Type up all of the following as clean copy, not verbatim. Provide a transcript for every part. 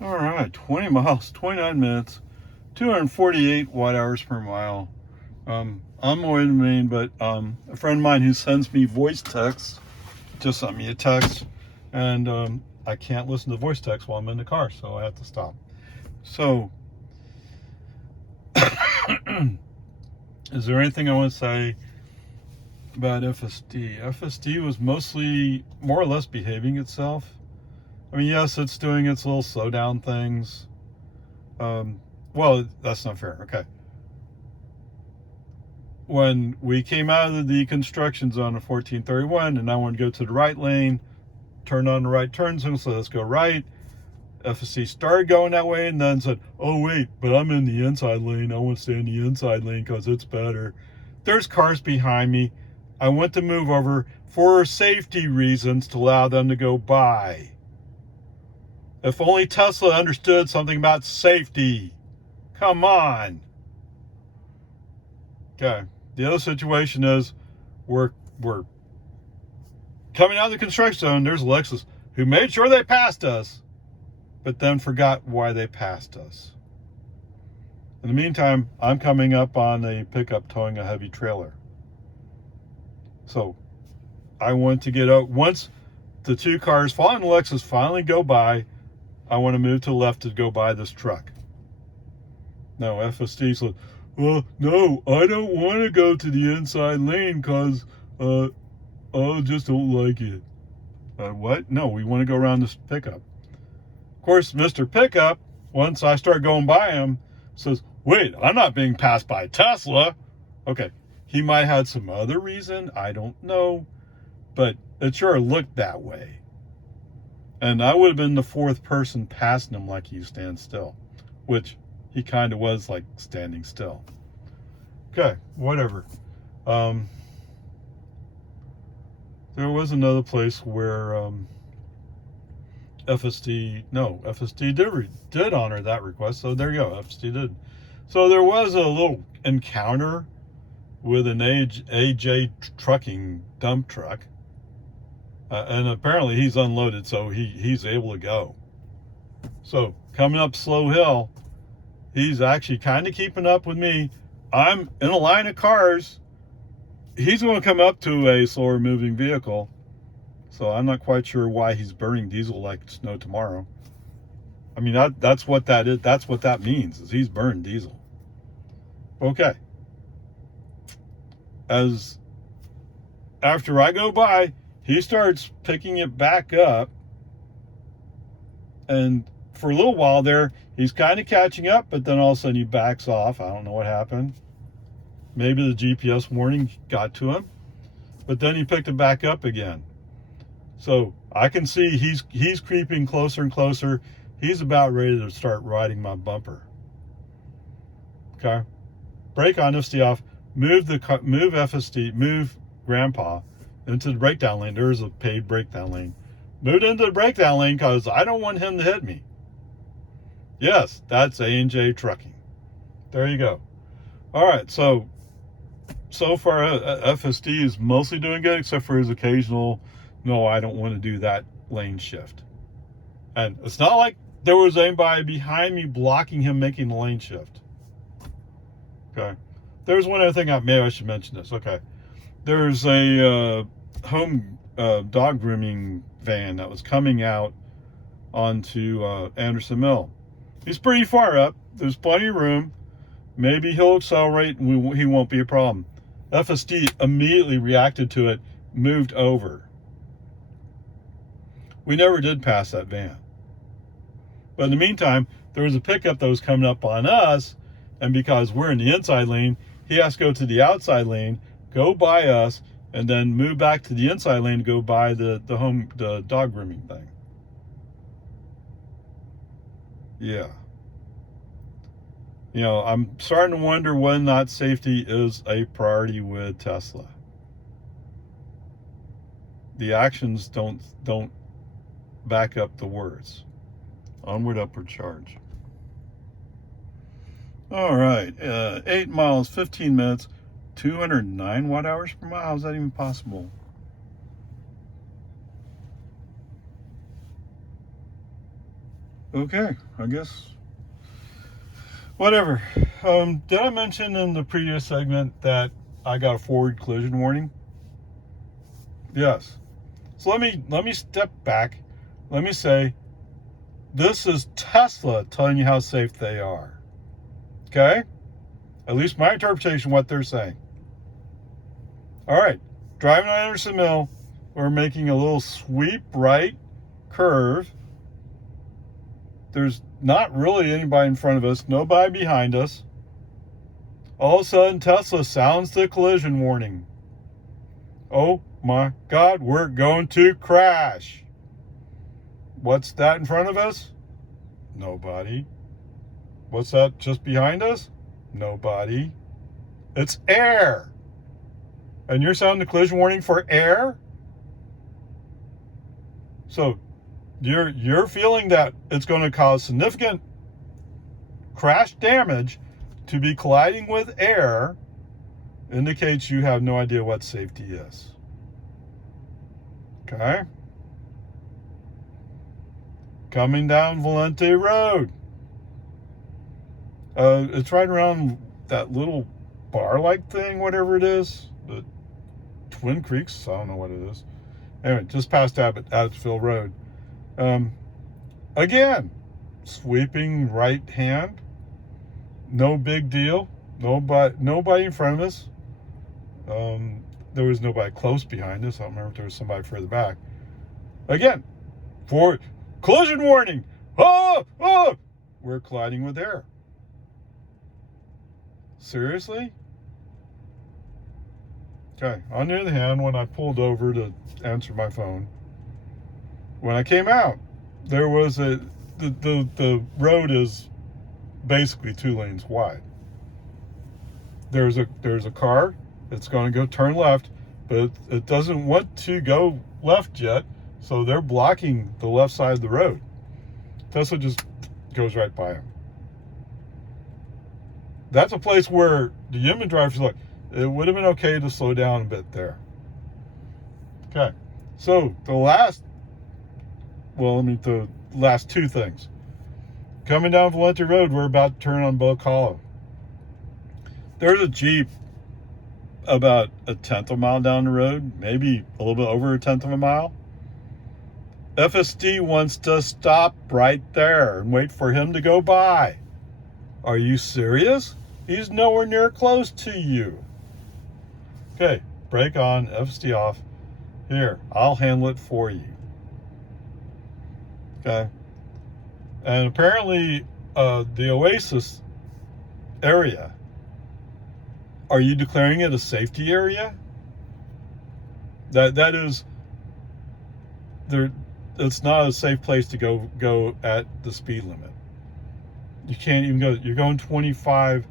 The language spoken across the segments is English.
All right, 20 miles, 29 minutes, 248 watt hours per mile. I'm away in Maine, but a friend of mine who sends me voice texts just sent me a text, and I can't listen to voice text while I'm in the car, so I have to stop. So, is there anything I want to say about FSD? FSD was mostly, more or less, behaving itself. I mean, yes, it's doing its little slowdown things. Well, that's not fair. Okay. When we came out of the construction zone of 1431 and I wanted to go to the right lane, turned on the right turn signal, so let's go right. FSD started going that way and then said, oh, wait, but I'm in the inside lane. I want to stay in the inside lane because it's better. There's cars behind me. I went to move over for safety reasons to allow them to go by. If only Tesla understood something about safety. Come on. Okay. The other situation is we're coming out of the construction zone. There's Lexus who made sure they passed us, but then forgot why they passed us. In the meantime, I'm coming up on a pickup towing a heavy trailer. So I want to get out. Once the two cars following the Lexus finally go by, I want to move to the left to go by this truck. No, FSD said, well, no, I don't want to go to the inside lane because I just don't like it. What? No, we want to go around this pickup. Of course, Mr. Pickup, once I start going by him, says, wait, I'm not being passed by Tesla. Okay, he might have had some other reason. I don't know. But it sure looked that way. And I would have been the fourth person passing him like he stands still, which he kind of was, like standing still. Okay, whatever. There was another place where FSD did honor that request. So there you go, FSD did. So there was a little encounter with an AJ trucking dump truck. And apparently he's unloaded, so he's able to go. So coming up Slow Hill, he's actually kind of keeping up with me. I'm in a line of cars. He's going to come up to a slower moving vehicle. So I'm not quite sure why he's burning diesel like it's no tomorrow. I mean, that's what that is. That's what that means, is he's burned diesel. Okay. As after I go by, he starts picking it back up. And for a little while there, he's kind of catching up, but then all of a sudden he backs off. I don't know what happened. Maybe the GPS warning got to him, but then he picked it back up again. So I can see he's creeping closer and closer. He's about ready to start riding my bumper. Okay, brake on, FSD off. Move FSD, move Grandpa into the breakdown lane. There's a paved breakdown lane. Moved into the breakdown lane because I don't want him to hit me. Yes, that's A&J Trucking. There you go. All right, so far FSD is mostly doing good, except for his occasional, no, I don't want to do that lane shift. And it's not like there was anybody behind me blocking him making the lane shift. Okay. There's one other thing, maybe I should mention this. Okay. There's a home dog grooming van that was coming out onto Anderson Mill. He's pretty far up. There's plenty of room. Maybe he'll accelerate and he won't be a problem. FSD immediately reacted to it, moved over. We never did pass that van. But in the meantime, there was a pickup that was coming up on us, and because we're in the inside lane, he has to go to the outside lane, go by us, and then move back to the inside lane to go by the dog grooming thing. Yeah. You know, I'm starting to wonder whether or not safety is a priority with Tesla. The actions don't back up the words. Onward, upward charge. All right, 8 miles, 15 minutes, 209 watt hours per mile. Is that even possible? Okay, I guess. Whatever. Did I mention in the previous segment that I got a forward collision warning? Yes. So let me step back. Let me say, this is Tesla telling you how safe they are. Okay? At least my interpretation of what they're saying. All right. Driving on Anderson Mill, we're making a little sweep right curve. There's not really anybody in front of us, nobody behind us. All of a sudden, Tesla sounds the collision warning. Oh my God, we're going to crash. What's that in front of us? Nobody. What's that just behind us? Nobody. It's air. And you're sounding the collision warning for air? So you're feeling that it's going to cause significant crash damage to be colliding with air, indicates you have no idea what safety is. Okay? Coming down Valente Road. It's right around that little bar-like thing, whatever it is. The Twin Creeks, I don't know what it is. Anyway, just past Abbotsville Road. Again, sweeping right hand. No big deal. Nobody in front of us. There was nobody close behind us. I don't remember if there was somebody further back. Again, for collision warning. Oh, oh! We're colliding with air. Seriously? Okay. On the other hand, when I pulled over to answer my phone, when I came out, there was the road is basically 2 lanes wide. There's a car that's going to go turn left, but it doesn't want to go left yet, so they're blocking the left side of the road. Tesla just goes right by him. That's a place where the human drivers look. It would have been okay to slow down a bit there. Okay, so the last 2 things. Coming down Valente Road, we're about to turn on Bullick Hollow. There's a Jeep about 1/10 of a mile down the road, maybe a little bit over 1/10 of a mile. FSD wants to stop right there and wait for him to go by. Are you serious? He's nowhere near close to you. Okay, brake on, FSD off. Here, I'll handle it for you. Okay. And apparently, the Oasis area, are you declaring it a safety area? That is, there. It's not a safe place to go at the speed limit. You can't even go. You're going 25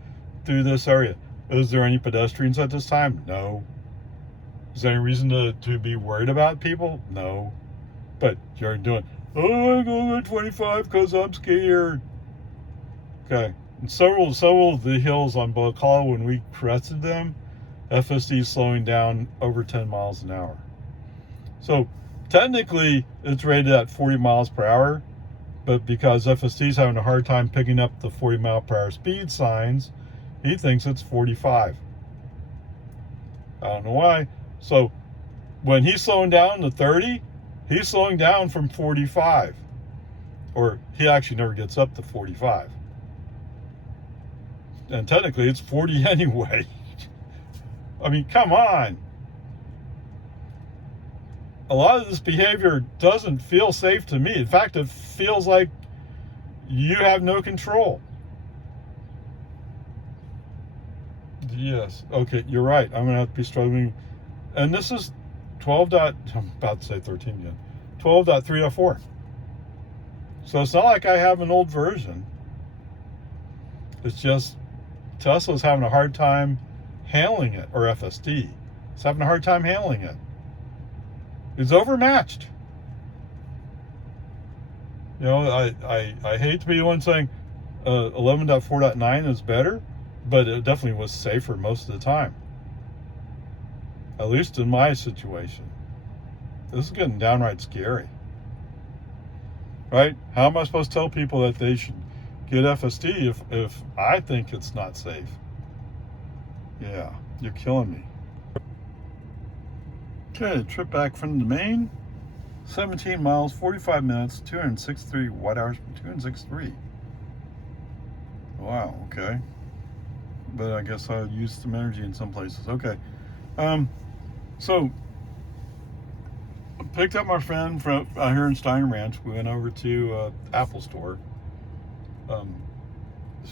through this area. Is there any pedestrians at this time? No. Is there any reason to be worried about people? No. But you're doing, oh, I'm going 25 because I'm scared. Okay. And several of the hills on Bullick Hollow, when we crested them, FSD is slowing down over 10 miles an hour. So technically, it's rated at 40 miles per hour, but because FSD is having a hard time picking up the 40 mile per hour speed signs, he thinks it's 45. I don't know why. So when he's slowing down to 30, he's slowing down from 45. Or he actually never gets up to 45. And technically it's 40 anyway. I mean, come on. A lot of this behavior doesn't feel safe to me. In fact, it feels like you have no control. Yes. Okay, you're right. I'm going to have to be struggling. And this is 12. I'm about to say 13 again. 12.304. So it's not like I have an old version. It's just Tesla's having a hard time handling it, or FSD. It's having a hard time handling it. It's overmatched. You know, I hate to be the one saying 11.4.9 is better, but it definitely was safer most of the time. At least in my situation. This is getting downright scary. right? How am I supposed to tell people that they should get FSD if I think it's not safe? Yeah, you're killing me. Okay, trip back from the Maine. 17 miles, 45 minutes, 263 watt hours, 263. Wow, okay. But I guess I'll use some energy in some places. Okay. So I picked up my friend from here in Steiner Ranch. We went over to Apple Store.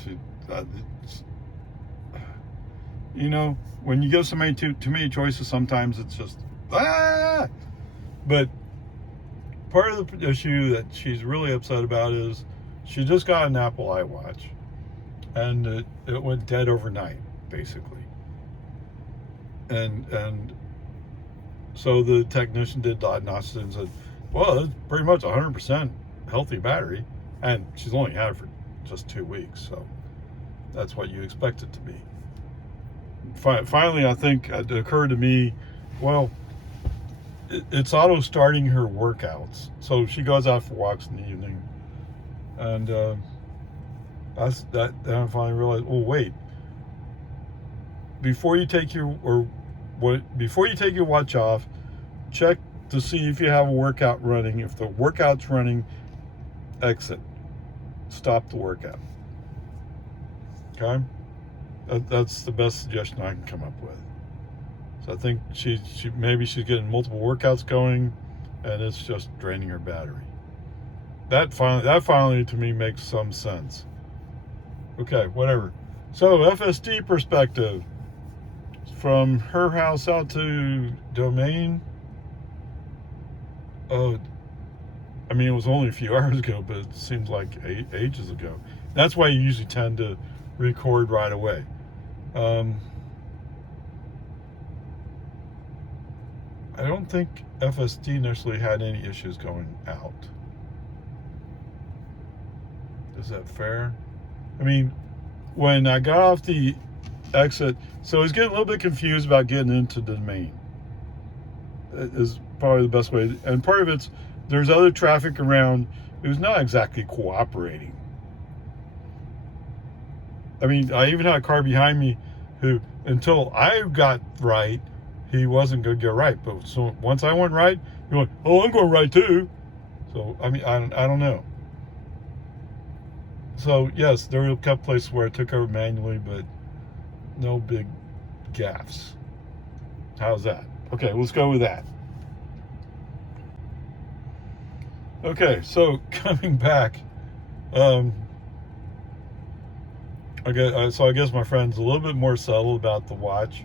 She, you know, when you give somebody too many choices, sometimes it's just ah. But part of the issue that she's really upset about is she just got an Apple iWatch, and it went dead overnight, basically. And so the technician did diagnostics and said, well, it's pretty much 100% healthy battery, and she's only had it for just 2 weeks, so that's what you expect it to be. Finally, I think it occurred to me, well, it's auto starting her workouts, so she goes out for walks in the evening, and then I finally realized, oh wait, before you take your watch off, check to see if you have a workout running. If the workout's running, exit, stop the workout. Okay, that's the best suggestion I can come up with. So I think maybe she's getting multiple workouts going, and it's just draining her battery. That finally to me makes some sense. Okay, whatever. So FSD perspective, from her house out to Domain. Oh, I mean, it was only a few hours ago, but it seems like ages ago. That's why you usually tend to record right away. I don't think FSD initially had any issues going out. Is that fair? I mean, when I got off the exit, so I was getting a little bit confused about getting into the Domain. Is probably the best way. And part of it's, there's other traffic around who's not exactly cooperating. I mean, I even had a car behind me who, until I got right, he wasn't going to get right. But so once I went right, he went, oh, I'm going right too. So, I mean, I don't know. So, yes, there were a couple places where I took over manually, but no big gaffes. How's that? Okay, let's go with that. Okay, so coming back, I guess my friend's a little bit more subtle about the watch.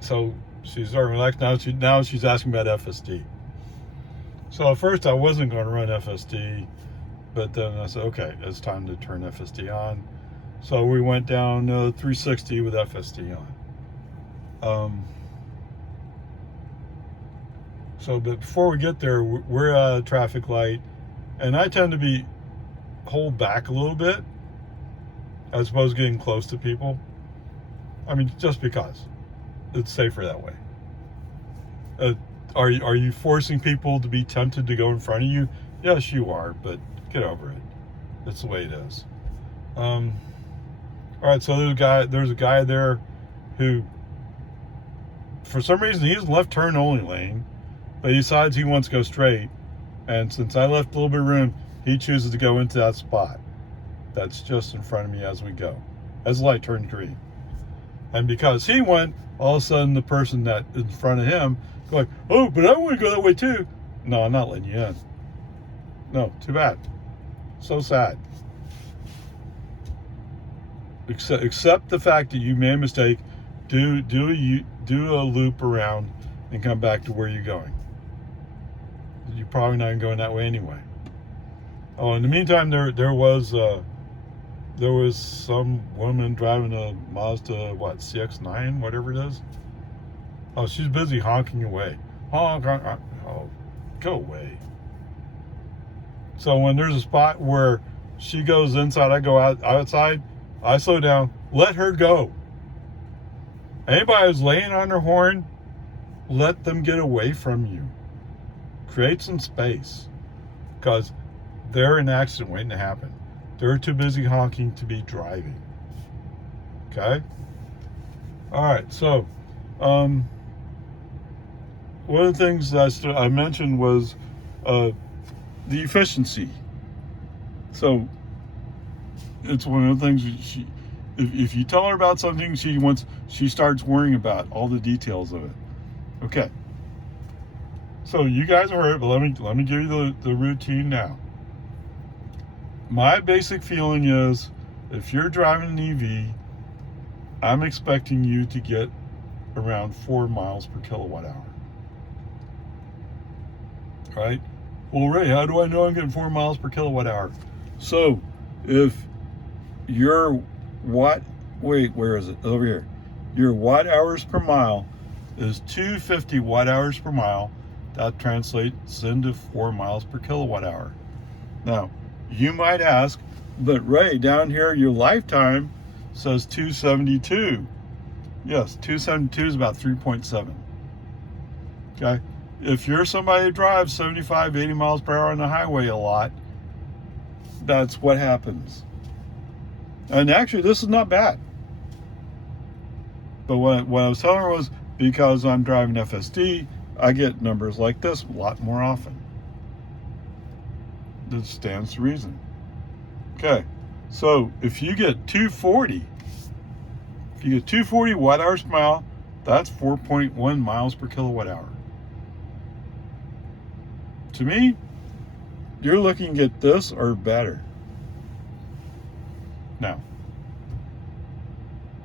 So she's starting to relax. Now she's asking about FSD. So at first I wasn't going to run FSD, but then I said, okay, it's time to turn FSD on. So we went down 360 with FSD on. But before we get there, we're at a traffic light, and I tend to hold back a little bit as opposed to getting close to people. I mean, just because it's safer that way. Are you forcing people to be tempted to go in front of you? Yes, you are, but get over it. That's the way it is. All right, so there's a guy there who, for some reason, he's left turn only lane, but he decides he wants to go straight. And since I left a little bit of room, he chooses to go into that spot that's just in front of me as we go, as the light turned green. And because he went, all of a sudden the person that is in front of him going, oh, but I want to go that way too. No, I'm not letting you in. No, too bad. So sad. Accept the fact that you made a mistake. Do a loop around and come back to where you're going. You're probably not going that way anyway. Oh, in the meantime, there was some woman driving a Mazda, CX-9, whatever it is. Oh, she's busy honking away. Honk, honk, honk. Oh, go away. So when there's a spot where she goes inside, I go outside, I slow down, let her go. Anybody who's laying on their horn, let them get away from you. Create some space. because they're in an accident waiting to happen. They're too busy honking to be driving. Okay? All right, so one of the things that I mentioned was the efficiency. So it's one of the things if you tell her about something she starts worrying about all the details of it. Okay. So you guys are right, but let me give you the routine now. My basic feeling is if you're driving an EV, I'm expecting you to get around 4 miles per kilowatt hour. Right? Well, Ray, how do I know I'm getting 4 miles per kilowatt hour? So if your where is it? Over here. Your watt hours per mile is 250 watt hours per mile. That translates into 4 miles per kilowatt hour. Now, you might ask, but Ray, down here your lifetime says 272. Yes, 272 is about 3.7. Okay? If you're somebody who drives 75, 80 miles per hour on the highway a lot, that's what happens. And actually, this is not bad. But what I was telling her was, because I'm driving FSD, I get numbers like this a lot more often. That stands to reason. Okay, so if you get 240 watt hours per mile, that's 4.1 miles per kilowatt hour. To me, you're looking at this or better. Now,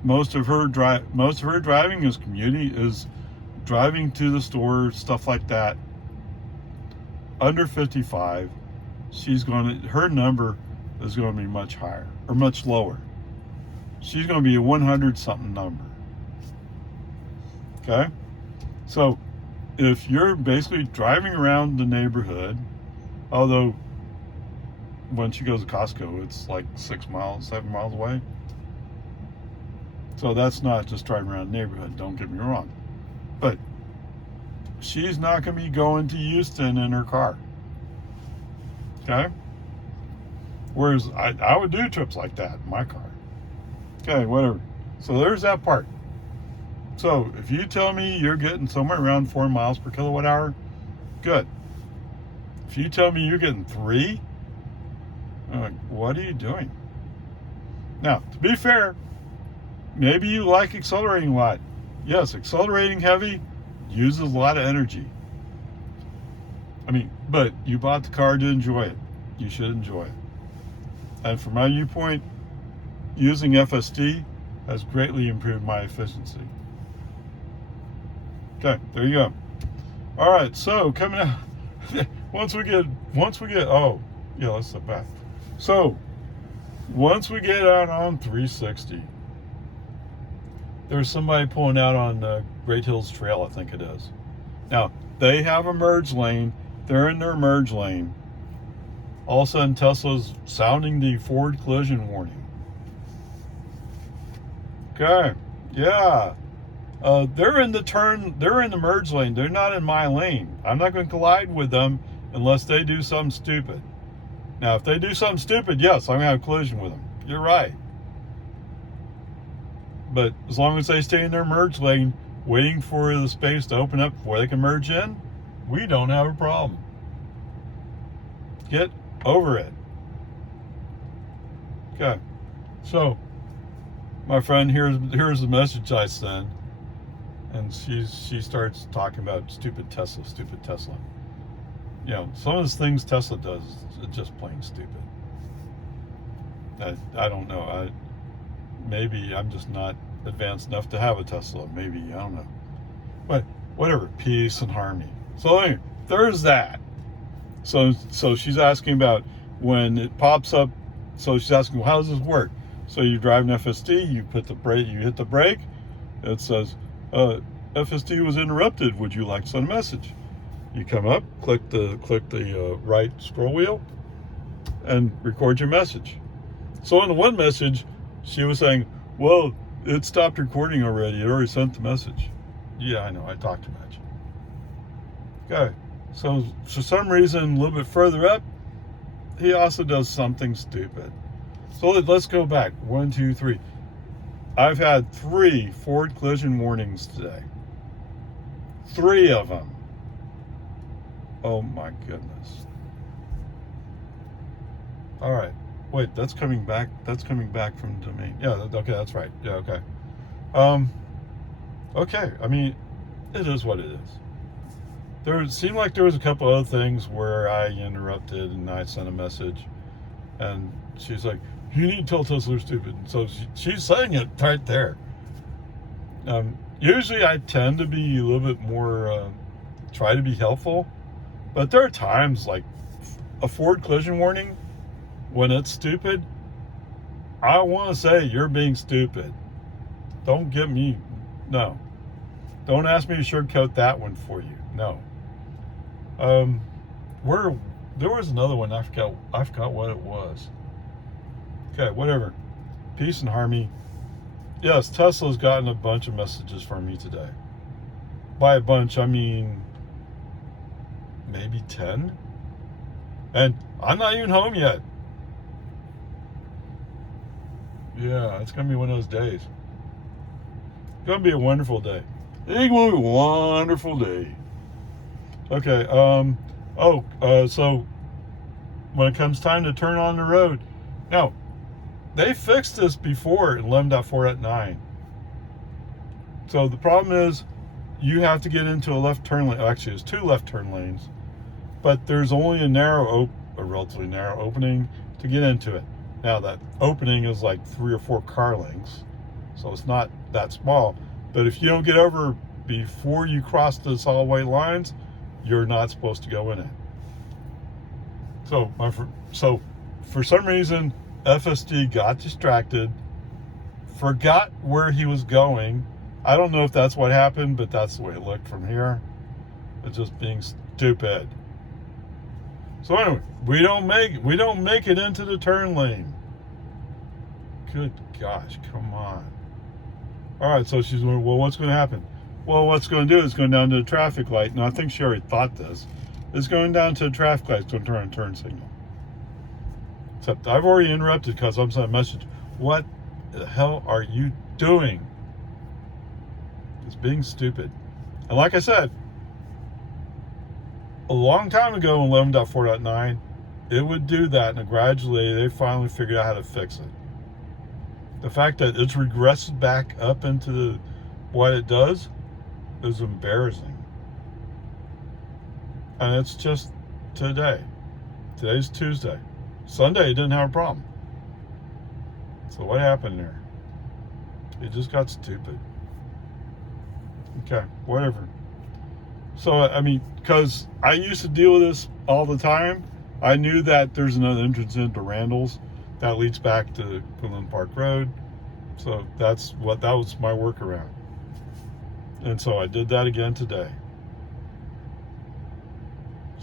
most of her driving is community, is driving to the store, stuff like that. Under 55, her number is going to be much higher or much lower. She's going to be a 100 something number. Okay? So if you're basically driving around the neighborhood, although when she goes to Costco, it's like 7 miles away. So that's not just driving around the neighborhood, don't get me wrong. But she's not going to be going to Houston in her car. Okay? Whereas I would do trips like that in my car. Okay, whatever. So there's that part. So if you tell me you're getting somewhere around 4 miles per kilowatt hour, good. If you tell me you're getting 3, I'm like, what are you doing? Now, to be fair, maybe you like accelerating a lot. Yes, accelerating heavy uses a lot of energy. But you bought the car to enjoy it. You should enjoy it. And from my viewpoint, using FSD has greatly improved my efficiency. Okay, there you go. All right, so coming out, once we get, let's step back. So once we get out on 360, there's somebody pulling out on Great Hills Trail, I think it is. Now, they have a merge lane. They're in their merge lane. All of a sudden, Tesla's sounding the forward collision warning. Okay, yeah. They're in the merge lane. They're not in my lane. I'm not going to collide with them unless they do something stupid. Now, if they do something stupid, yes, I'm going to have a collision with them. You're right. But as long as they stay in their merge lane, waiting for the space to open up before they can merge in, we don't have a problem. Get over it. Okay. So, my friend, here's the message I sent. And she starts talking about stupid Tesla. You know, some of the things Tesla does is just plain stupid. I don't know. Maybe I'm just not advanced enough to have a Tesla. Maybe, I don't know. But whatever, peace and harmony. So anyway, there's that. So she's asking about when it pops up. So she's asking, well, how does this work? So you're driving FSD, you hit the brake, it says, FSD was interrupted. Would you like to send a message? You come up, click the right scroll wheel, and record your message. So in the one message, she was saying, well, it stopped recording already. It already sent the message. Yeah, I know. I talked too much. Okay. So for some reason, a little bit further up, he also does something stupid. So let's go back. 1, 2, 3. I've had 3 Ford collision warnings today. 3 of them. Oh my goodness. All right. Wait, that's coming back. That's coming back from domain. Yeah. Okay. That's right. Yeah. Okay. Okay. I mean, it is what it is. There seemed like there was a couple other things where I interrupted and I sent a message, and she's like, "You need to tell Tesla they're stupid." So she's saying it right there. Usually I tend to be a little bit more, try to be helpful, but there are times like a Ford collision warning, when it's stupid, I want to say you're being stupid. Don't get me, no. Don't ask me to sugarcoat that one for you. No. There was another one, I forgot what it was. Okay, whatever. Peace and harmony. Yes, Tesla's gotten a bunch of messages from me today. By a bunch, I mean maybe 10. And I'm not even home yet. Yeah, it's going to be one of those days. It's going to be a wonderful day. It's going to be a wonderful day. Okay, so when it comes time to turn on the road, now, they fixed this before in 11.4.9. So the problem is you have to get into a left turn lane. Actually, there's 2 left turn lanes, but there's only a relatively narrow opening to get into it. Now that opening is like 3 or 4 car lengths, so it's not that small. But if you don't get over before you cross the solid white lines, you're not supposed to go in it. So for some reason, FSD got distracted, forgot where he was going. I don't know if that's what happened, but that's the way it looked from here. It's just being stupid. So anyway, we don't make it into the turn lane. Good gosh, come on. All right, so she's going, well, what's going to happen? Well, what's going to do is going down to the traffic light. And I think she already thought this. It's going down to the traffic light. It's going to turn on turn signal. Except I've already interrupted because I'm sending a message. What the hell are you doing? It's being stupid. And like I said, a long time ago in 11.4.9, it would do that, and gradually they finally figured out how to fix it. The fact that it's regressed back up into what it does is embarrassing. And it's just today. Today's Tuesday. Sunday, it didn't have a problem. So what happened there? It just got stupid. Okay, whatever. So, I mean, because I used to deal with this all the time, I knew that there's another entrance into Randalls that leads back to Quinlan Park Road. So that was my workaround. And so I did that again today.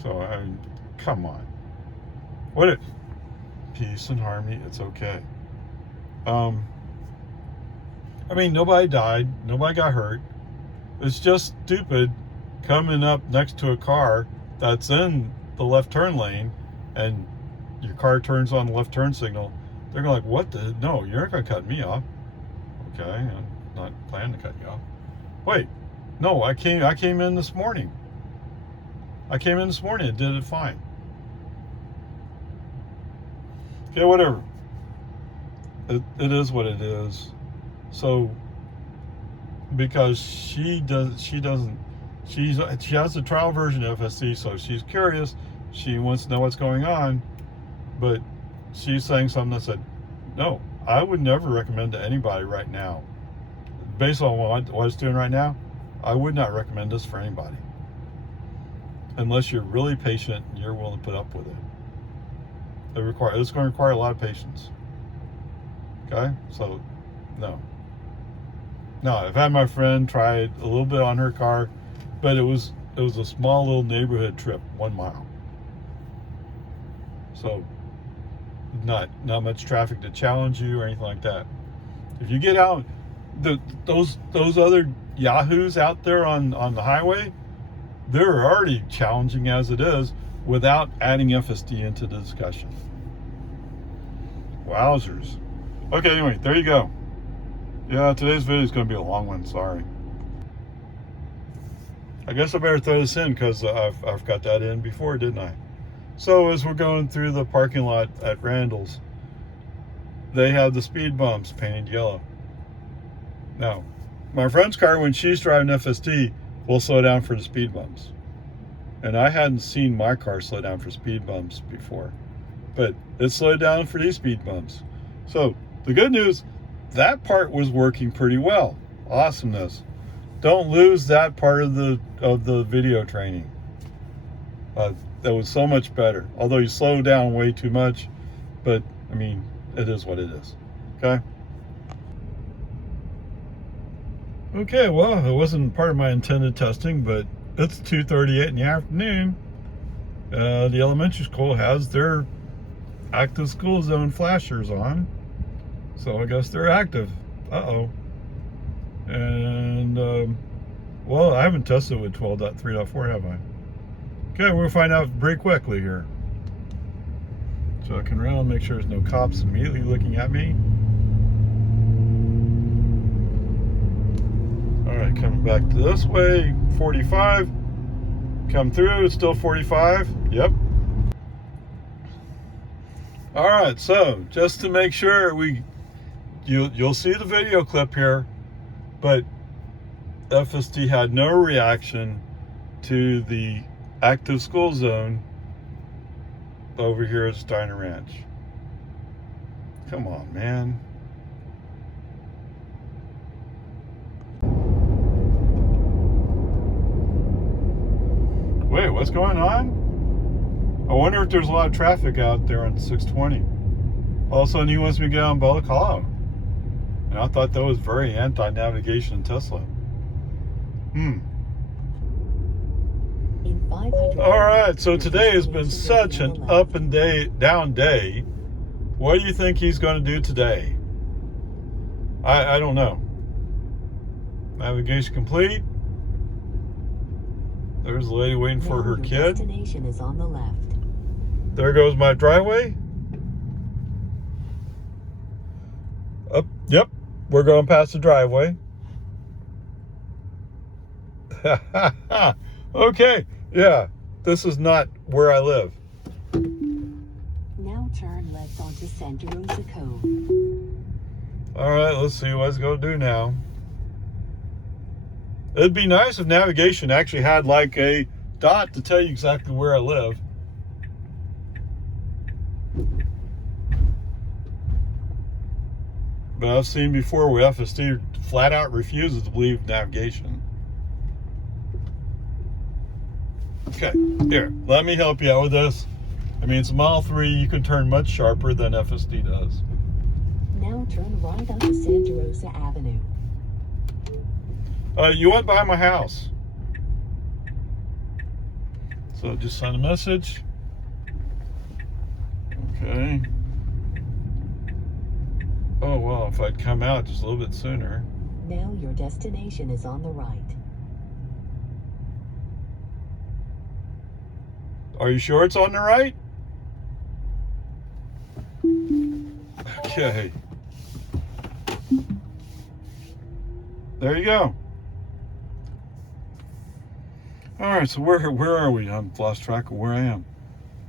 So, I mean, come on. Peace and harmony, it's okay. I mean, nobody died, nobody got hurt. It's just stupid coming up next to a car that's in the left turn lane and your car turns on the left turn signal. They're going like, what the? No, you're not going to cut me off. Okay, I'm not planning to cut you off. Wait, no, I came in this morning. It did it fine. Okay, whatever. It is what it is. So, because she has a trial version of FSD, so she's curious. She wants to know what's going on, but she's saying something that said, no, I would never recommend to anybody right now. Based on what it's doing right now, I would not recommend this for anybody. Unless you're really patient and you're willing to put up with it. It's going to require a lot of patience. Okay? So, no. No, I've had my friend try it a little bit on her car, but it was a small little neighborhood trip, 1 mile. So, not much traffic to challenge you or anything like that. If you get out, those other yahoos out there on the highway, they're already challenging as it is. without adding FSD into the discussion. Wowzers. Okay, anyway, there you go. Yeah, today's video is going to be a long one, sorry. I guess I better throw this in because I've got that in before, didn't I? So as we're going through the parking lot at Randalls, they have the speed bumps painted yellow. Now, my friend's car, when she's driving FSD, will slow down for the speed bumps. And I hadn't seen my car slow down for speed bumps before, but it slowed down for these speed bumps. So the good news, that part was working pretty well. Awesomeness. Don't lose that part of the video training. That was so much better. Although you slow down way too much, but I mean, it is what it is. Okay. Okay, well, it wasn't part of my intended testing, but it's 2:38 in the afternoon. The elementary school has their active school zone flashers on, so I guess they're active. Uh-oh. And, well, I haven't tested with 12.3.4, have I? Okay, we'll find out pretty quickly here. So I can round, make sure there's no cops immediately looking at me. All right, coming back to this way, 45. Come through, it's still 45. Yep. All right, so just to make sure you'll see the video clip here, but FSD had no reaction to the active school zone over here at Steiner Ranch. Come on, man. Wait, what's going on? I wonder if there's a lot of traffic out there on 620. All of a sudden he wants me to get on Bullick Hollow. And I thought that was very anti-navigation Tesla. Alright, so today has been such an up and down day. What do you think he's going to do today? I don't know. Navigation complete. There's a lady waiting for her kid. Destination is on the left. There goes my driveway. Up, yep, we're going past the driveway. Okay, yeah, this is not where I live. Now turn left onto Santa Rosa Cove. All right, let's see what it's going to do now. It'd be nice if navigation actually had like a dot to tell you exactly where I live. But I've seen before where FSD flat out refuses to believe navigation. Okay, here, let me help you out with this. I mean, it's Model 3, you can turn much sharper than FSD does. Now turn right onto Santa Rosa Avenue. You went by my house. So just send a message. Okay. Oh, well, if I'd come out just a little bit sooner. Now your destination is on the right. Are you sure it's on the right? Okay. There you go. All right, so where are we? I've lost track of where I am.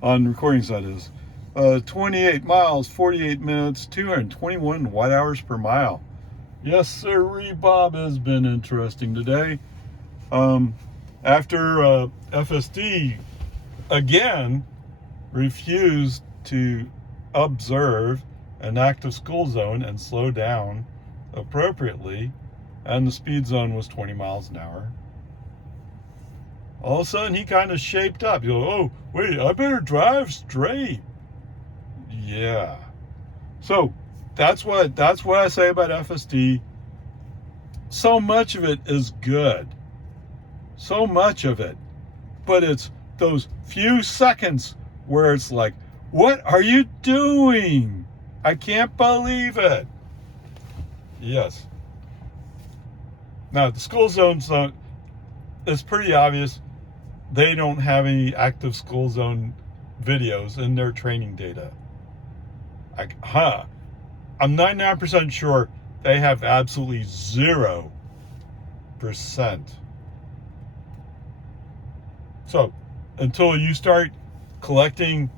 On recordings, that is. 28 miles, 48 minutes, 221 watt-hours per mile. Yes, sir, Bob, has been interesting today. After FSD, again, refused to observe an active school zone and slow down appropriately, and the speed zone was 20 miles an hour. All of a sudden, he kind of shaped up. You go, oh, wait, I better drive straight. Yeah. So that's what I say about FSD. So much of it is good. So much of it. But it's those few seconds where it's like, what are you doing? I can't believe it. Yes. Now, the school zone, it's pretty obvious. they don't have any active school zone videos in their training data. Like, I'm 99% sure they have absolutely 0%. So, until you start collecting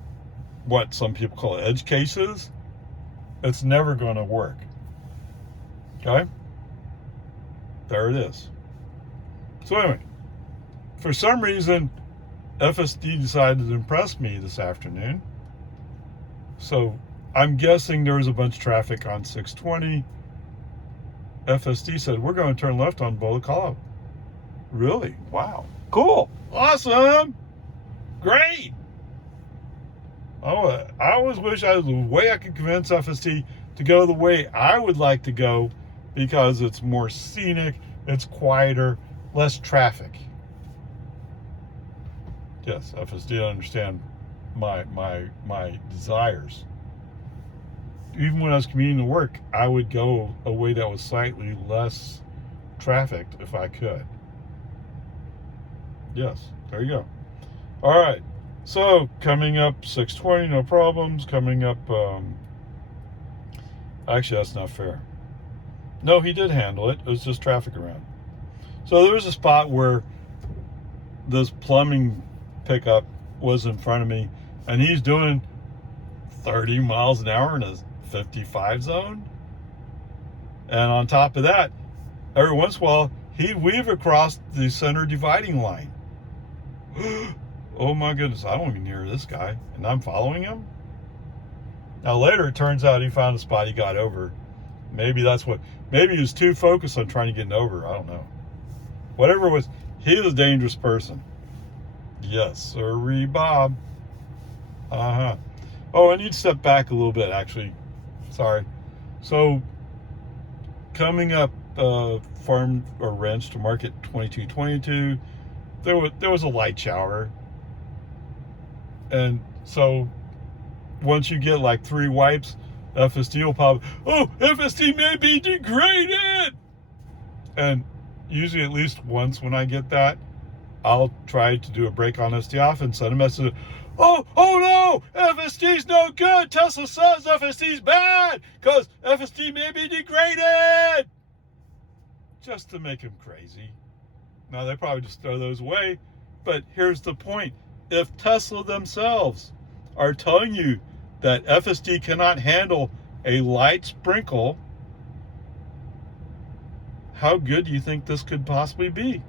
what some people call edge cases, it's never going to work. Okay? There it is. So anyway, for some reason, FSD decided to impress me this afternoon. So I'm guessing there was a bunch of traffic on 620. FSD said, we're going to turn left on Bullick Hollow. Really? Wow. Cool. Awesome. Great. Oh, I always wish I was the way I could convince FSD to go the way I would like to go, because it's more scenic, it's quieter, less traffic. Yes, FSD doesn't understand my desires. Even when I was commuting to work, I would go a way that was slightly less trafficked if I could. Yes, there you go. All right, so coming up 620, no problems. Coming up, actually that's not fair. No, he did handle it. It was just traffic around. So there was a spot where this plumbing pickup was in front of me, and he's doing 30 miles an hour in a 55 zone. And on top of that, every once in a while, he'd weave across the center dividing line. Oh my goodness, I don't even near this guy, and I'm following him. Now later, it turns out he found a spot he got over. Maybe he was too focused on trying to get over. I don't know. Whatever it was, he was a dangerous person. Yes, sirree, Bob. Oh, I need to step back a little bit, actually. Sorry. So, coming up farm or ranch to market 2222, there was a light shower. And so, once you get like 3 wipes, FSD will pop, oh, FSD may be degraded! And usually at least once when I get that, I'll try to do a break on SD off and send a message, oh no, FSD's no good. Tesla says FSD's bad because FSD may be degraded. Just to make him crazy. Now they probably just throw those away, but here's the point. If Tesla themselves are telling you that FSD cannot handle a light sprinkle, how good do you think this could possibly be?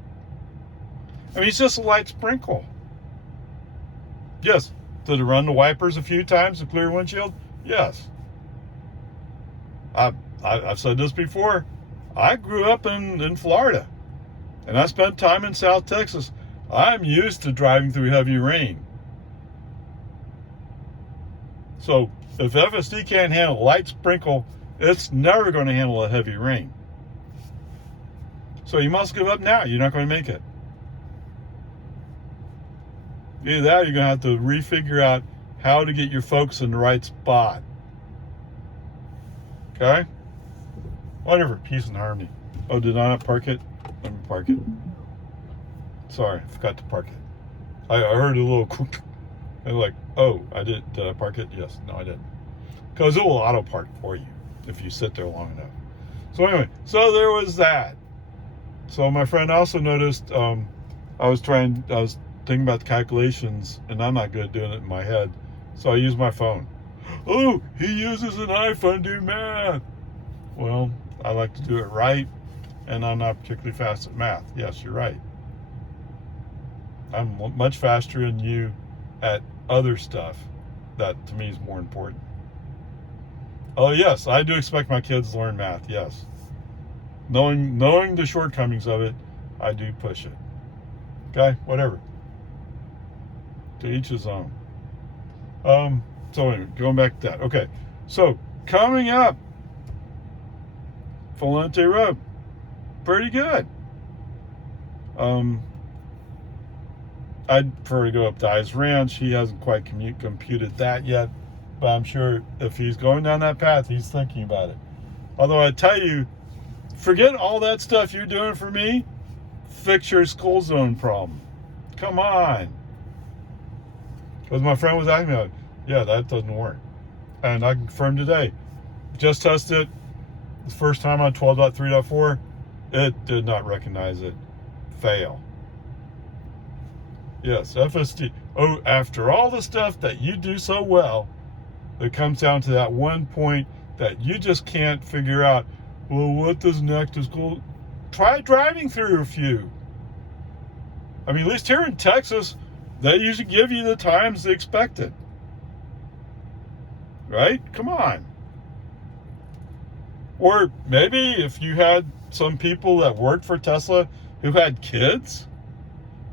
I mean, it's just a light sprinkle. Yes. Did it run the wipers a few times to clear windshield? Yes. I've said this before. I grew up in Florida, and I spent time in South Texas. I'm used to driving through heavy rain. So if FSD can't handle a light sprinkle, it's never going to handle a heavy rain. So you must give up now. You're not going to make it. Either that or you're going to have to refigure out how to get your focus in the right spot. Okay? Whatever. Peace and harmony. Oh, did I not park it? Let me park it. Sorry, I forgot to park it. I heard a little quick. And like, oh, did I park it? Yes. No, I didn't. Because it will auto park for you if you sit there long enough. So anyway, so there was that. So my friend also noticed I was thinking about the calculations, and I'm not good at doing it in my head. So I used my phone. Oh, he uses an iPhone to do math. Well, I like to do it right, and I'm not particularly fast at math. Yes, you're right. I'm much faster than you at other stuff that to me is more important. Oh yes, I do expect my kids to learn math, yes. Knowing the shortcomings of it, I do push it. Okay, whatever. To each his own. So anyway, going back to that. Okay, so coming up, Volante Road, pretty good. I'd prefer to go up to I's Ranch. He hasn't quite computed that yet, but I'm sure if he's going down that path, he's thinking about it. Although I tell you, forget all that stuff you're doing for me. Fix your school zone problem. Come on. Because my friend was asking me, like, yeah, that doesn't work. And I confirmed today. Just tested it the first time on 12.3.4. It did not recognize it. Fail. Yes, FSD. Oh, after all the stuff that you do so well, it comes down to that one point that you just can't figure out. Well, what does an active school? Try driving through a few. I mean, at least here in Texas, they usually give you the times expected. Right? Come on. Or maybe if you had some people that worked for Tesla who had kids,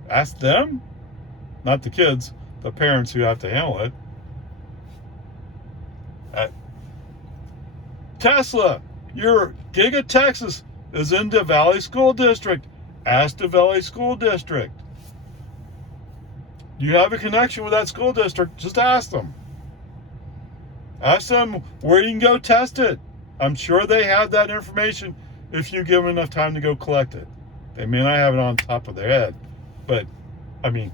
ask them. Not the kids, the parents who have to handle it. Tesla, your Giga Texas is in the Valley School District. Ask the Valley School District. You have a connection with that school district, just ask them. Ask them where you can go test it. I'm sure they have that information if you give them enough time to go collect it. They may not have it on top of their head, but I mean,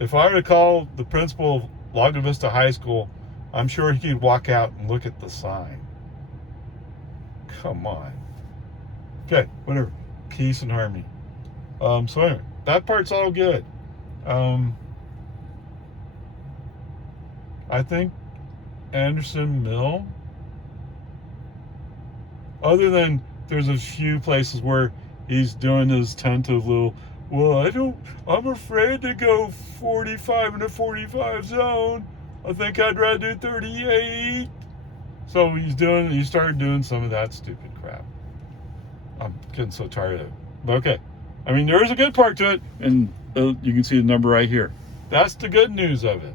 if I were to call the principal of Laguna Vista High School, I'm sure he could walk out and look at the sign. Come on. Okay, whatever. Peace and harmony. So anyway, that part's all good. I think Anderson Mill, other than there's a few places where he's doing his tentative little, well, I'm afraid to go 45 in a 45 zone. I think I'd rather do 38. So he started doing some of that stupid crap. I'm getting so tired of it. But okay. I mean, there is a good part to it, and you can see the number right here. That's the good news of it.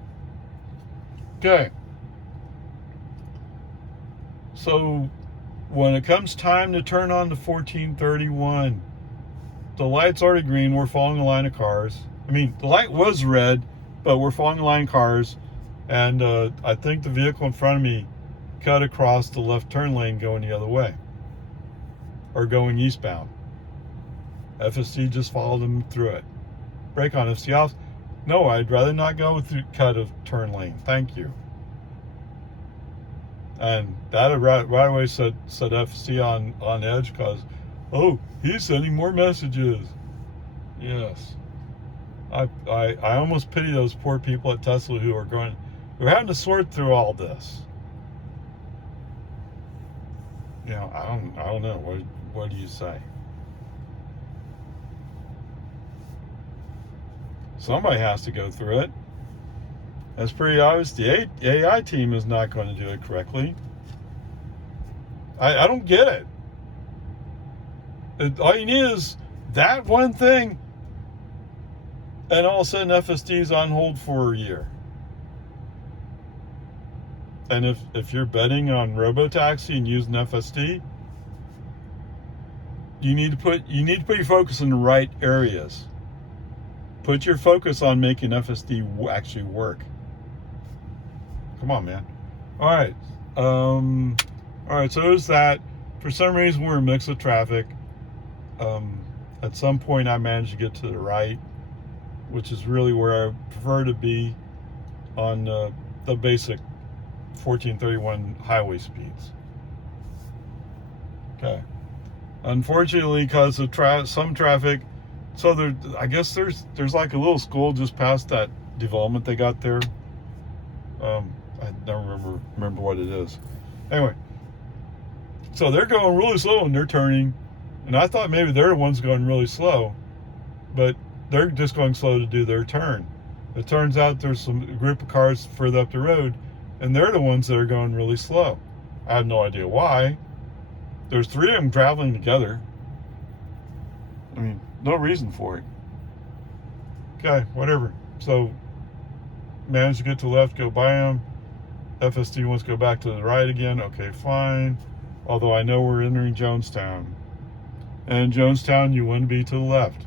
Okay. So when it comes time to turn on the 1431, the light's already green. We're following a line of cars. I mean, the light was red, but we're following a line of cars. And I think the vehicle in front of me cut across the left turn lane going the other way, or going eastbound. FSD just followed them through it. Brake on FSD off. No, I'd rather not go through cut of turn lane. Thank you. And that right away set FSD on edge because, oh, he's sending more messages. Yes. I almost pity those poor people at Tesla who are having to sort through all this. You know, I don't know. What do you say? Somebody has to go through it. That's pretty obvious. The AI team is not going to do it correctly. I don't get it. All you need is that one thing, and all of a sudden FSD's on hold for a year. And if you're betting on RoboTaxi and using FSD, you need to put your focus in the right areas. Put your focus on making FSD actually work. Come on, man. All right. All right, so there's that. For some reason, we're a mix of traffic. At some point, I managed to get to the right, which is really where I prefer to be on the basic 1431 highway speeds. Okay. Unfortunately, because of some traffic, so I guess there's like a little school just past that development they got there. I don't remember what it is. Anyway, so they're going really slow and they're turning, and I thought maybe they're the ones going really slow, but they're just going slow to do their turn. It turns out there's a group of cars further up the road, and they're the ones that are going really slow. I have no idea why. There's three of them traveling together. I mean, no reason for it. Okay, whatever. So, managed to get to the left, go by them. FSD wants to go back to the right again. Okay, fine. Although I know we're entering Jonestown. And in Jonestown, you want to be to the left.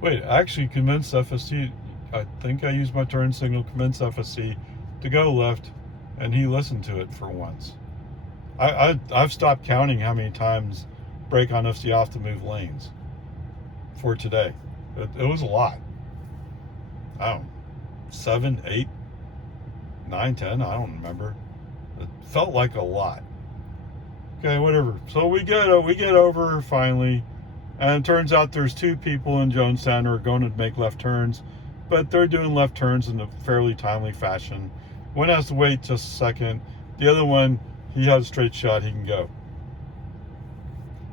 Wait, I actually convinced FSD, I think I used my turn signal, convinced FSD to go left, and he listened to it for once. I've stopped counting how many times brake on FSD off to move lanes. for today. It was a lot. I don't know, 7, 8, 9, 10, I don't remember. It felt like a lot. Okay, whatever. So we get over finally, and it turns out there's 2 people in Jonestown who are going to make left turns, but they're doing left turns in a fairly timely fashion. One has to wait just a second. The other one, he has a straight shot, he can go.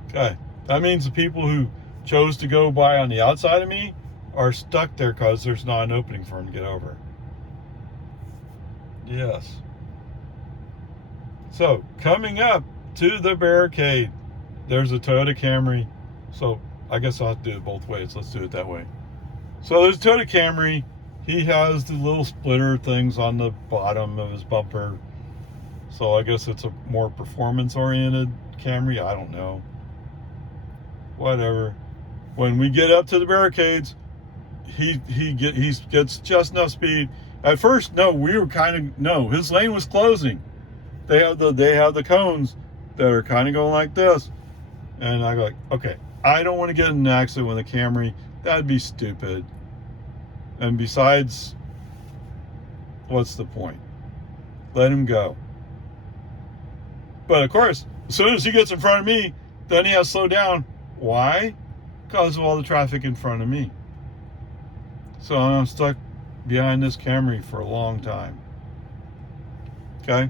Okay, that means the people who chose to go by on the outside of me are stuck there because there's not an opening for them to get over. Yes. So, coming up to the barricade, there's a Toyota Camry. So, I guess I'll have to do it both ways. Let's do it that way. So, there's a Toyota Camry. He has the little splitter things on the bottom of his bumper. So, I guess it's a more performance-oriented Camry. I don't know. Whatever. When we get up to the barricades, he gets just enough speed. At first, no, his lane was closing. They have the cones that are kind of going like this, and I go like, okay, I don't want to get in an accident with a Camry. That'd be stupid. And besides, what's the point? Let him go. But of course, as soon as he gets in front of me, then he has to slow down. Why? Because of all the traffic in front of me. So I'm stuck behind this Camry for a long time. Okay?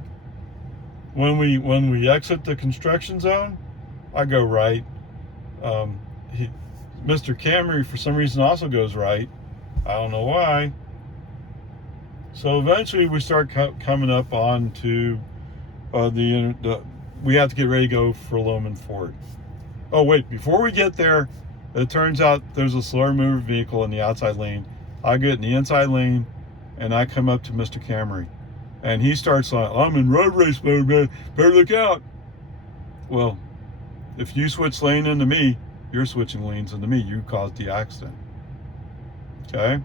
When we exit the construction zone, I go right. Mr. Camry, for some reason, also goes right. I don't know why. So eventually we start coming up onto we have to get ready to go for Loman Ford. Oh, wait, before we get there, it turns out there's a slower moving vehicle in the outside lane. I get in the inside lane, and I come up to Mr. Camry. And he starts like, I'm in road race mode, man. Better look out. Well, if you switch lane into me, you're switching lanes into me. You caused the accident. Okay?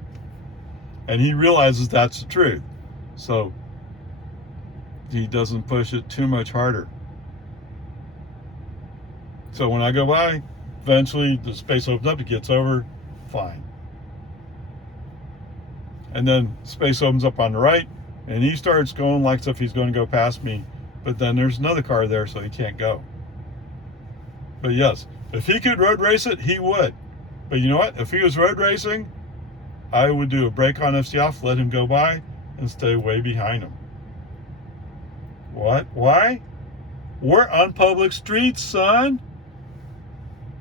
And he realizes that's the truth. So he doesn't push it too much harder. So when I go by, eventually the space opens up, it gets over, fine. And then space opens up on the right, and he starts going like as if he's going to go past me, but then there's another car there, so he can't go. But yes, if he could road race it, he would. But you know what? If he was road racing, I would do a brake on FC off, let him go by, and stay way behind him. What? Why? We're on public streets, son.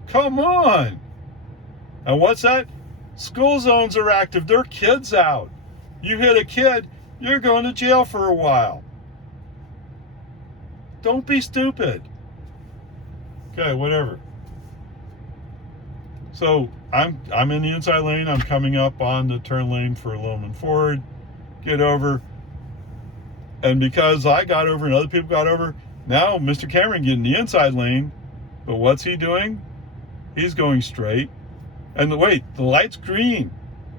Come on. And what's that? School zones are active. There are kids out. You hit a kid, you're going to jail for a while. Don't be stupid. Okay, whatever. So I'm in the inside lane. I'm coming up on the turn lane for Loman Ford. Get over. And because I got over and other people got over, now Mr. Cameron getting the inside lane. But what's he doing? He's going straight. And wait, the light's green.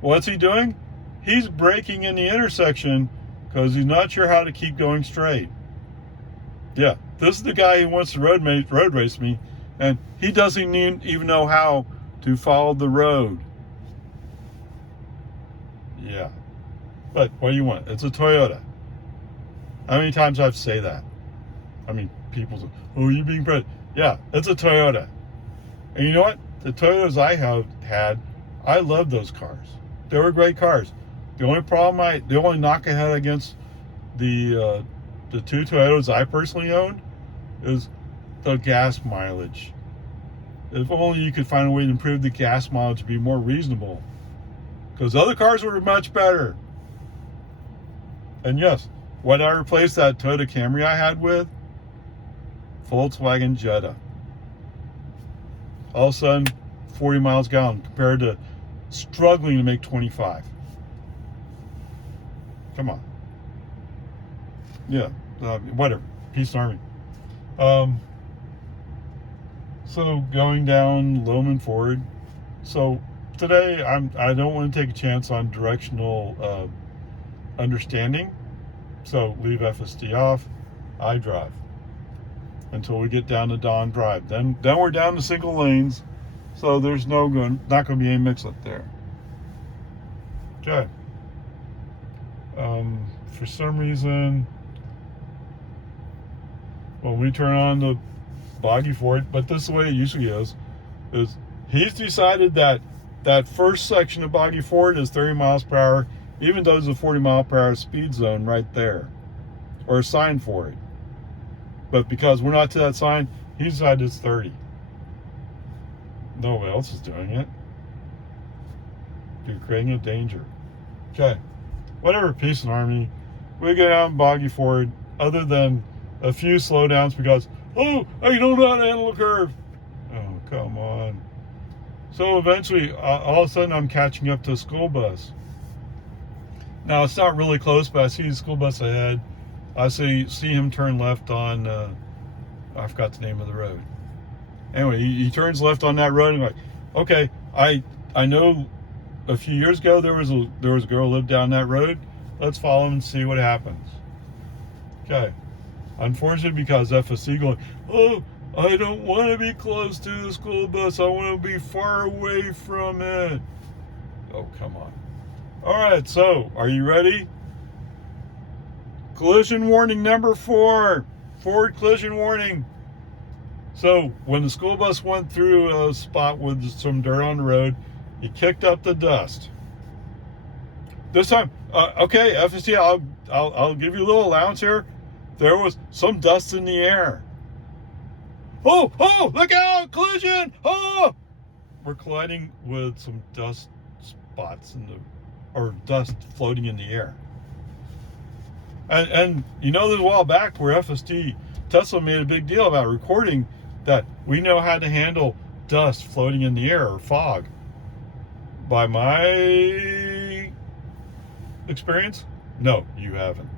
What's he doing? He's braking in the intersection because he's not sure how to keep going straight. Yeah, this is the guy who wants to road race me, and he doesn't even know how to follow the road. Yeah. But what do you want? It's a Toyota. How many times I have to say that? I mean, people say, oh, you're being proud. Yeah, it's a Toyota. And you know what? The Toyotas I have had, I love those cars. They were great cars. The only knock I had against the two Toyotas I personally owned is the gas mileage. If only you could find a way to improve the gas mileage to be more reasonable. Because other cars were much better. And yes, what I replaced that Toyota Camry I had with? Volkswagen Jetta. All of a sudden, 40 miles a gallon compared to struggling to make 25. Come on. Yeah, whatever. Peace and Army. So going down Loman Ford. So today I don't want to take a chance on directional understanding. So leave FSD off. I drive until we get down to Dawn Drive. Then we're down to single lanes. So there's not going to be any mix-up there. Okay. For some reason, when we turn on the boggy Ford, but this is the way it usually is he's decided that that first section of boggy Ford is 30 miles per hour, even though there's a 40 mile per hour speed zone right there, or a sign for it. But because we're not to that sign, he decided it's 30. Nobody else is doing it. You're creating a danger. Okay. Whatever, peace and harmony. We go down boggy Ford, other than a few slowdowns because, oh, I don't know how to handle a curve. Oh, come on. So eventually, all of a sudden, I'm catching up to a school bus. Now, it's not really close, but I see the school bus ahead. I see him turn left on, I forgot the name of the road. Anyway, he turns left on that road, and I'm like, okay, I know a few years ago there was a girl who lived down that road. Let's follow him and see what happens. Okay. Unfortunately, because FSD going, oh, I don't want to be close to the school bus. I want to be far away from it. Oh, come on. All right, so are you ready? Collision warning number 4. Forward collision warning. So when the school bus went through a spot with some dirt on the road, he kicked up the dust. This time, okay, FSD, I'll give you a little allowance here. There was some dust in the air. Oh, look out, collision! Oh! We're colliding with some dust spots or dust floating in the air. And you know, there's a while back where Tesla made a big deal about recording that we know how to handle dust floating in the air or fog. By my experience, no, you haven't.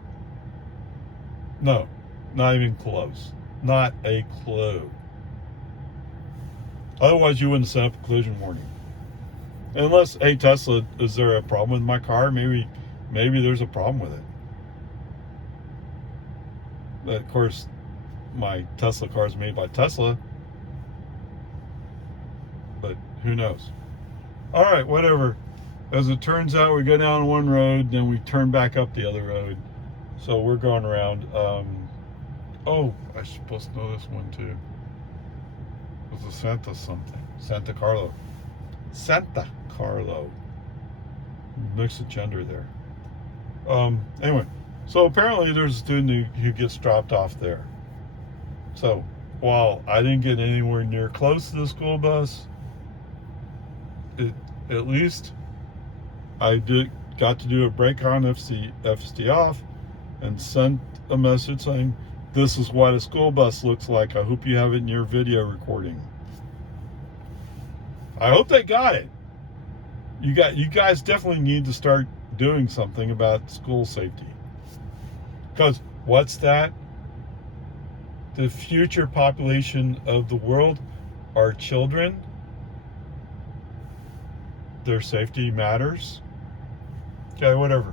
No, not even close. Not a clue. Otherwise, you wouldn't set up a collision warning. Unless, hey, Tesla, is there a problem with my car? Maybe there's a problem with it. But of course, my Tesla car is made by Tesla. But who knows? All right, whatever. As it turns out, we go down one road, then we turn back up the other road. So we're going around. Oh, I'm supposed to know this one too. It was a Santa Carlo. Mix the gender there. Anyway, so apparently there's a student who gets dropped off there. So while I didn't get anywhere near close to the school bus, at least I got to do a break on FSD off and sent a message saying, this is what a school bus looks like. I hope you have it in your video recording. I hope they got it. You guys definitely need to start doing something about school safety. Because what's that? The future population of the world are children. Their safety matters. Okay, whatever.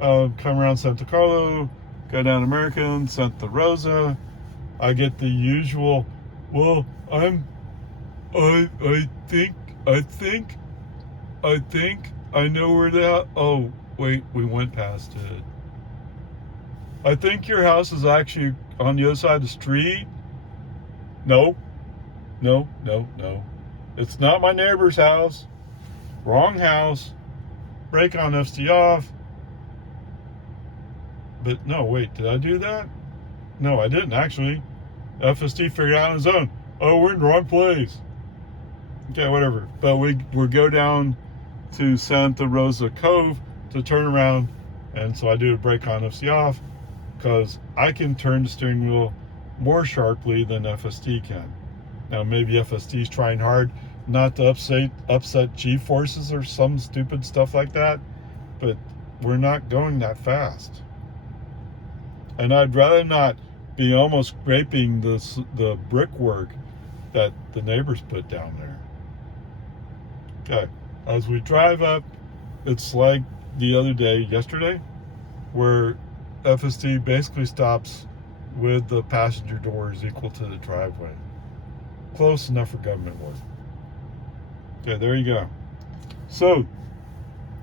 Come around Santa Carlo, go down American, Santa Rosa. I get the usual, well, I think I know where that, oh, wait, we went past it. I think your house is actually on the other side of the street. No. It's not my neighbor's house. Wrong house. Brake on FSD off. But no, wait, did I do that? No, I didn't actually. FSD figured out on his own. Oh, we're in the wrong place. Okay, whatever. But we go down to Santa Rosa Cove to turn around, and so I do a brake on FSD off because I can turn the steering wheel more sharply than FSD can. Now maybe FSD's trying hard not to upset G-forces or some stupid stuff like that, but we're not going that fast. And I'd rather not be almost scraping the brickwork that the neighbors put down there. Okay, as we drive up, it's like the other day, yesterday, where FSD basically stops with the passenger doors equal to the driveway. Close enough for government work. Okay, there you go. So,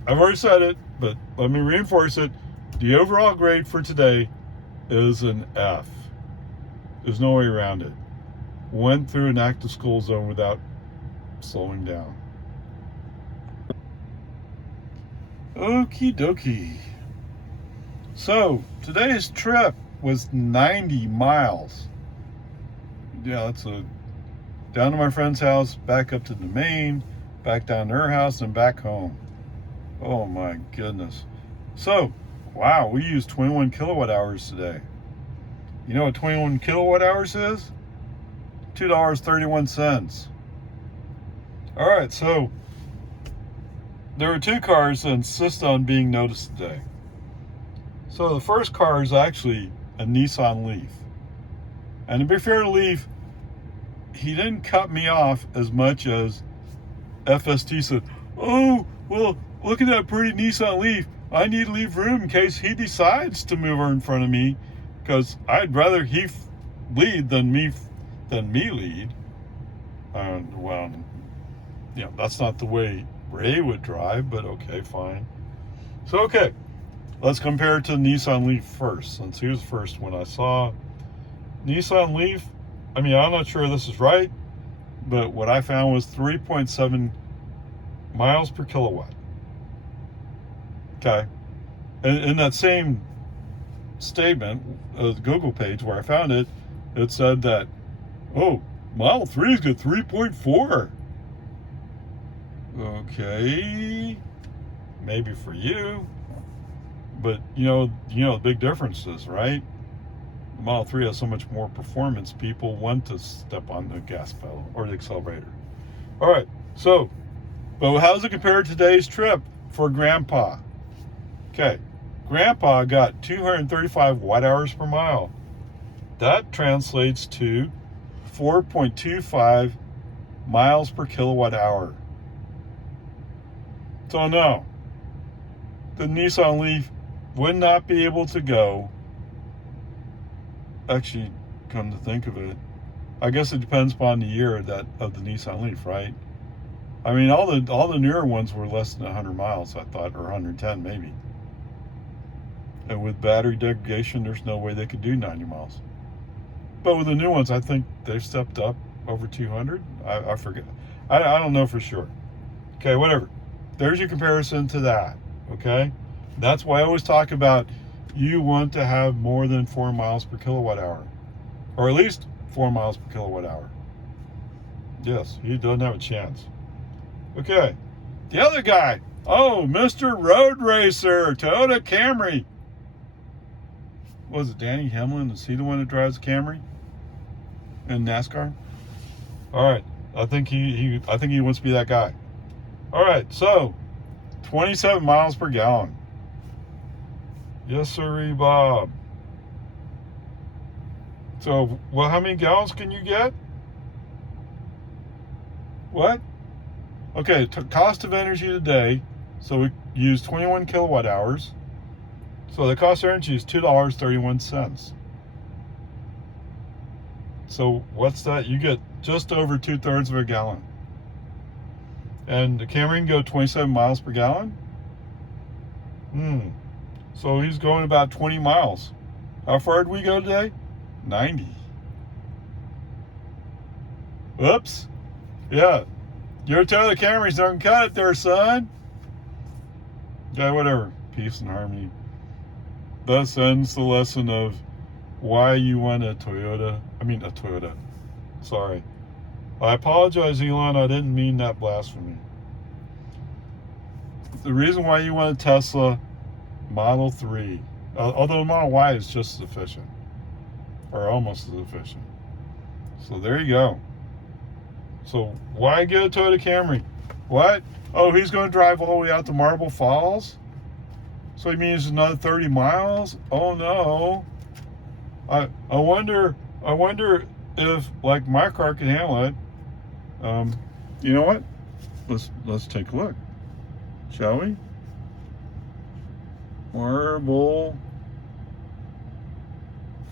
I've already said it, but let me reinforce it. The overall grade for today is an F. There's no way around it. Went through an active school zone without slowing down. Okie dokie. So, today's trip was 90 miles. Yeah, that's down to my friend's house, back up to the main, back down to her house, and back home. Oh my goodness. So, wow, we used 21 kilowatt hours today. You know what 21 kilowatt hours is? $2.31. All right, so there were two cars that insist on being noticed today. So the first car is actually a Nissan Leaf. And to be fair to Leaf, he didn't cut me off as much as FSD said, oh, well, look at that pretty Nissan Leaf. I need to leave room in case he decides to move her in front of me, because I'd rather he lead than me lead. Well, you know, that's not the way Ray would drive, but okay, fine. So, okay, let's compare it to the Nissan Leaf first, since he was the first one I saw. Nissan Leaf, I mean, I'm not sure this is right, but what I found was 3.7 miles per kilowatt. Okay. And in that same statement, the Google page where I found it, it said that, oh, Model 3's got 3.4. Okay. Maybe for you. But you know the big difference is, right? The Model 3 has so much more performance, people want to step on the gas pedal or the accelerator. All right, so, but how does it compare to today's trip for Grandpa? Okay, Grandpa got 235 watt hours per mile. That translates to 4.25 miles per kilowatt hour. So no, the Nissan Leaf would not be able to go. Actually, come to think of it, I guess it depends upon the year of the Nissan Leaf, right? I mean, all the newer ones were less than 100 miles, I thought, or 110 maybe. And with battery degradation, there's no way they could do 90 miles. But with the new ones, I think they've stepped up over 200. I forget. I don't know for sure. Okay, whatever. There's your comparison to that. Okay, that's why I always talk about you want to have more than 4 miles per kilowatt hour, or at least 4 miles per kilowatt hour. Yes, he doesn't have a chance. Okay, the other guy, oh, Mr. Road Racer, Toyota Camry. Was it Danny Hamlin? Is he the one that drives the Camry in NASCAR? All right, I think he wants to be that guy. All right, so 27 miles per gallon. Yes, sirree, Bob. So, well, how many gallons can you get? What? Okay, cost of energy today. So we use 21 kilowatt hours. So the cost of energy is $2.31. So what's that? You get just over 2/3 of a gallon. And the Camry can go 27 miles per gallon. So he's going about 20 miles. How far did we go today? 90. Whoops. Yeah. Your Toyota Camry's don't cut it there, son. Yeah, whatever. Peace and harmony. Thus ends the lesson of why you want a Toyota. Sorry. I apologize, Elon. I didn't mean that blasphemy. The reason why you want a Tesla Model 3, although the Model Y is just as efficient, or almost as efficient. So there you go. So why get a Toyota Camry? What? Oh, he's going to drive all the way out to Marble Falls? So he means another 30 miles? Oh no. I wonder if, like, my car can handle it. You know what? Let's take a look, shall we? Marble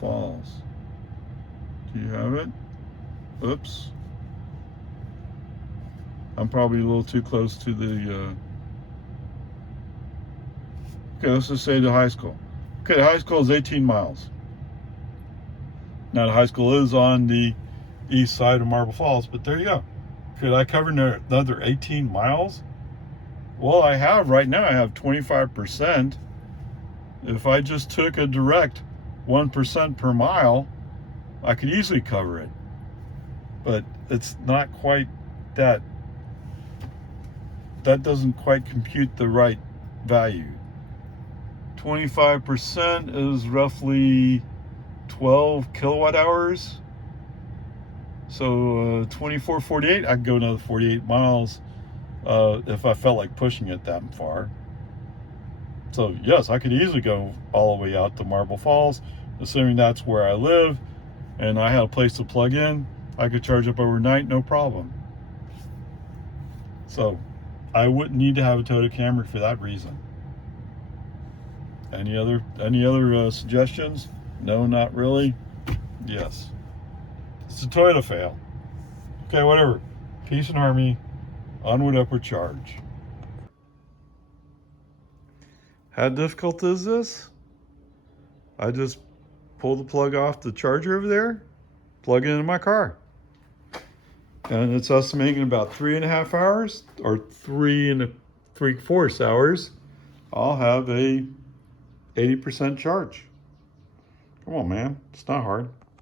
Falls. Do you have it? Oops. I'm probably a little too close to the, okay, let's just say the high school. Okay, the high school is 18 miles. Now the high school is on the east side of Marble Falls, but there you go. Could I cover another 18 miles? Well, I have right now, I have 25%. If I just took a direct 1% per mile, I could easily cover it. But it's not quite that. That doesn't quite compute the right value. 25% is roughly 12 kilowatt hours. So 24, 48, I could go another 48 miles if I felt like pushing it that far. So yes, I could easily go all the way out to Marble Falls, assuming that's where I live and I had a place to plug in. I could charge up overnight, no problem. So I wouldn't need to have a Toyota Camry for that reason. Any other suggestions? No, not really. Yes. It's a Toyota fail. Okay, whatever. Peace and harmony. Onward, upward charge. How difficult is this? I just pull the plug off the charger over there, plug it into my car. And it's estimating about 3.5 hours or 3 3/4 hours, I'll have a 80% charge. Come on, man. It's not hard.